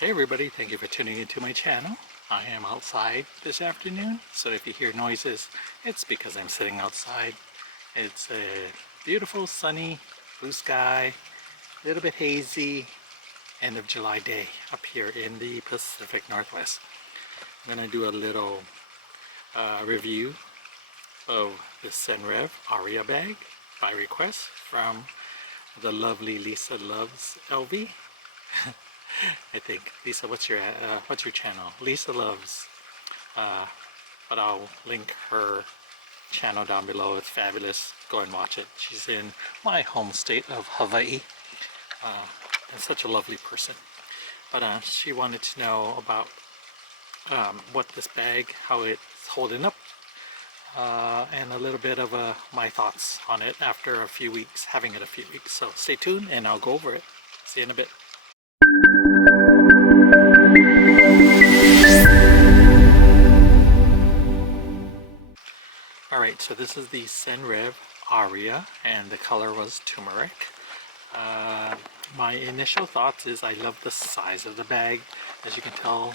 Hey everybody, thank you for tuning into my channel. I am outside this afternoon, so if you hear noises, it's because I'm sitting outside. It's a beautiful sunny blue sky, a little bit hazy end of July day up here in the Pacific Northwest. I'm going to do a little review of the Senreve Aria bag by request from the lovely Lisa Loves LV. I think. Lisa, what's your channel? Lisa Loves, but I'll link her channel down below. It's fabulous. Go and watch it. She's in my home state of Hawaii, and such a lovely person. But she wanted to know about what this bag, how it's holding up, and a little bit of my thoughts on it after a few weeks, having it a few weeks. So stay tuned and I'll go over it. See you in a bit. Alright, so this is the Senreve Aria and the color was turmeric. My initial thoughts is I love the size of the bag. As you can tell,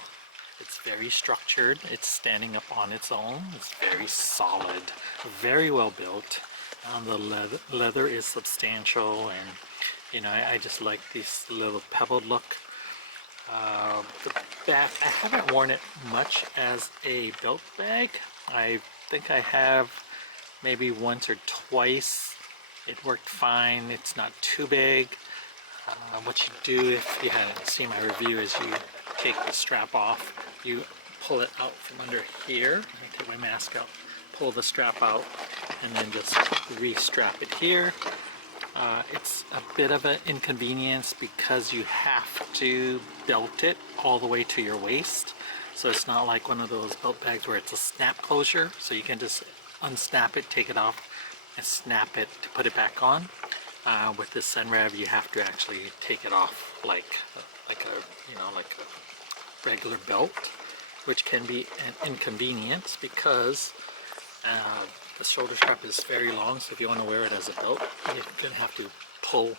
it's very structured. It's standing up on its own. It's very solid, very well built. The leather is substantial, and you know, I just like this little pebbled look. The bag, I haven't worn it much as a belt bag. I think I have maybe once or twice. It worked fine. It's not too big. What you do, if you hadn't seen my review, is you take the strap off, you pull it out from under here. Let me take my mask out, pull the strap out, and then just re-strap it here. It's a bit of an inconvenience because you have to belt it all the way to your waist. So it's not like one of those belt bags where it's a snap closure, so you can just unsnap it, take it off, and snap it to put it back on. With this Senreve, you have to actually take it off like a regular belt, which can be an inconvenience because the shoulder strap is very long. So if you want to wear it as a belt, you're gonna have to pull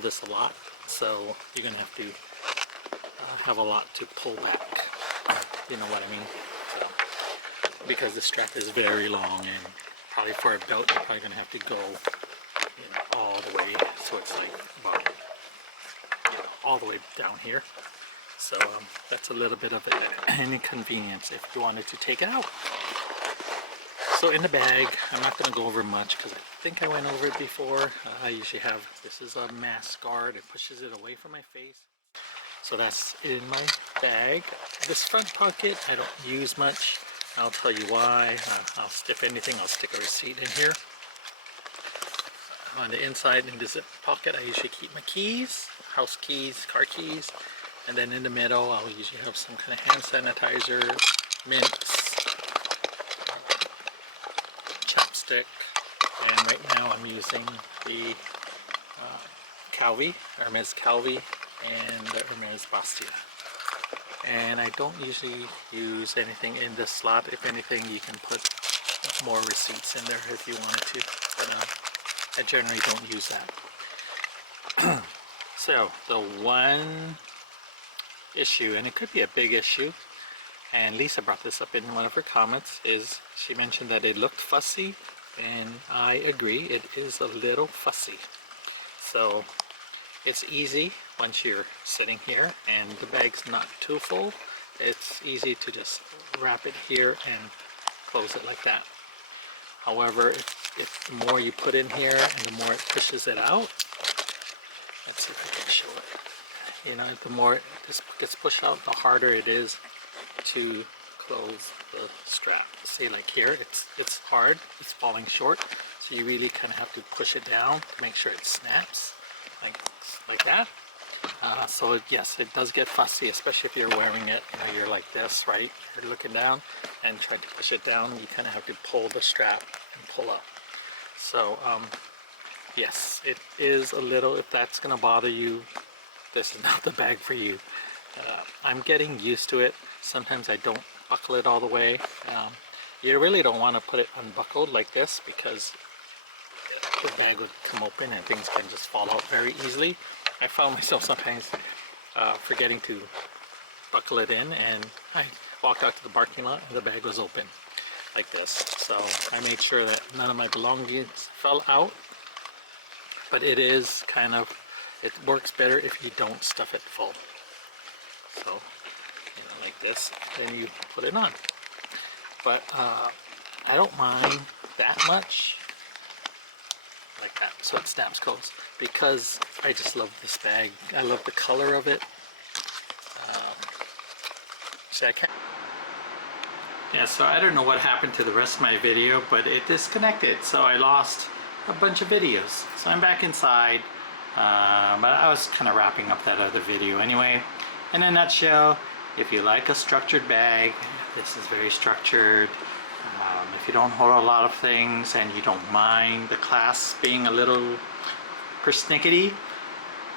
this a lot. So you're gonna have to have a lot to pull back. You know what I mean? So, because the strap is very long, and probably for a belt, you're probably gonna have to go, you know, all the way. So it's like about, you know, all the way down here. So that's a little bit of an inconvenience if you wanted to take it out. So in the bag, I'm not going to go over much because I think I went over it before. I usually have, this is a mask guard. It pushes it away from my face. So that's in my bag. This front pocket I don't use much. I'll tell you why. If anything, I'll stick a receipt in here. On the inside, in the zip pocket, I usually keep my keys, house keys, car keys. And then in the middle, I'll usually have some kind of hand sanitizer, mints, chapstick, and right now I'm using the Hermes Calvi, and the Hermes Bastia. And I don't usually use anything in this slot. If anything, you can put more receipts in there if you wanted to, but I generally don't use that. So the one issue, and it could be a big issue, and Lisa brought this up in one of her comments, is she mentioned that it looked fussy, and I agree, it is a little fussy. So it's easy once you're sitting here and the bag's not too full. It's easy to just wrap it here and close it like that. However, if the more you put in here and the more it pushes it out, let's see if I can show it. You know, the more this gets pushed out, the harder it is to close the strap. See, like here, it's hard, it's falling short, so you really kind of have to push it down to make sure it snaps, like that. So yes, it does get fussy, especially if you're wearing it. You know, you're like this, right? You're looking down and trying to push it down. You kind of have to pull the strap and pull up. So yes, it is a little. If that's gonna bother you, this is not the bag for you. I'm getting used to it. Sometimes I don't buckle it all the way. You really don't want to put it unbuckled like this because the bag would come open and things can just fall out very easily. I found myself sometimes forgetting to buckle it in, and I walked out to the parking lot and the bag was open like this. So I made sure that none of my belongings fell out, but it is kind of, it works better if you don't stuff it full. So, you know, like this, then you put it on. But I don't mind that much, like that, so it snaps closed, because I just love this bag. I love the color of it. See, I can't. Yeah, so I don't know what happened to the rest of my video, but it disconnected, so I lost a bunch of videos. So I'm back inside, but I was kind of wrapping up that other video anyway. In a nutshell, if you like a structured bag, this is very structured. If you don't hold a lot of things and you don't mind the clasp being a little persnickety,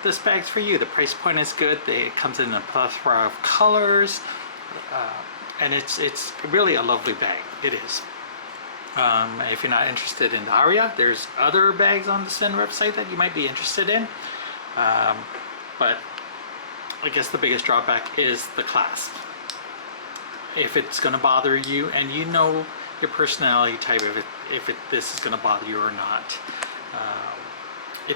this bag's for you. The price point is good. It comes in a plethora of colors, and it's really a lovely bag. It is. If you're not interested in the Aria, there's other bags on the Senreve site that you might be interested in. But I guess the biggest drawback is the clasp. If it's going to bother you, and you know your personality type, if this is going to bother you or not.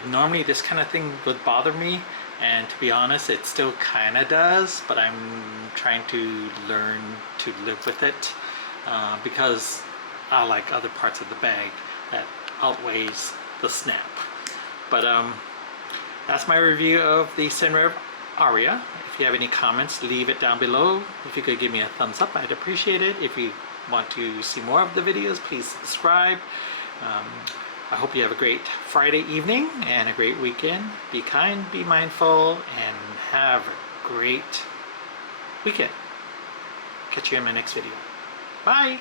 Normally this kind of thing would bother me, and to be honest, it still kind of does, but I'm trying to learn to live with it, because I like other parts of the bag that outweighs the snap. But that's my review of the Senreve Aria. If you have any comments, leave it down below. If you could give me a thumbs up, I'd appreciate it. If you want to see more of the videos, please subscribe. I hope you have a great Friday evening and a great weekend. Be kind, be mindful, and have a great weekend. Catch you in my next video. Bye!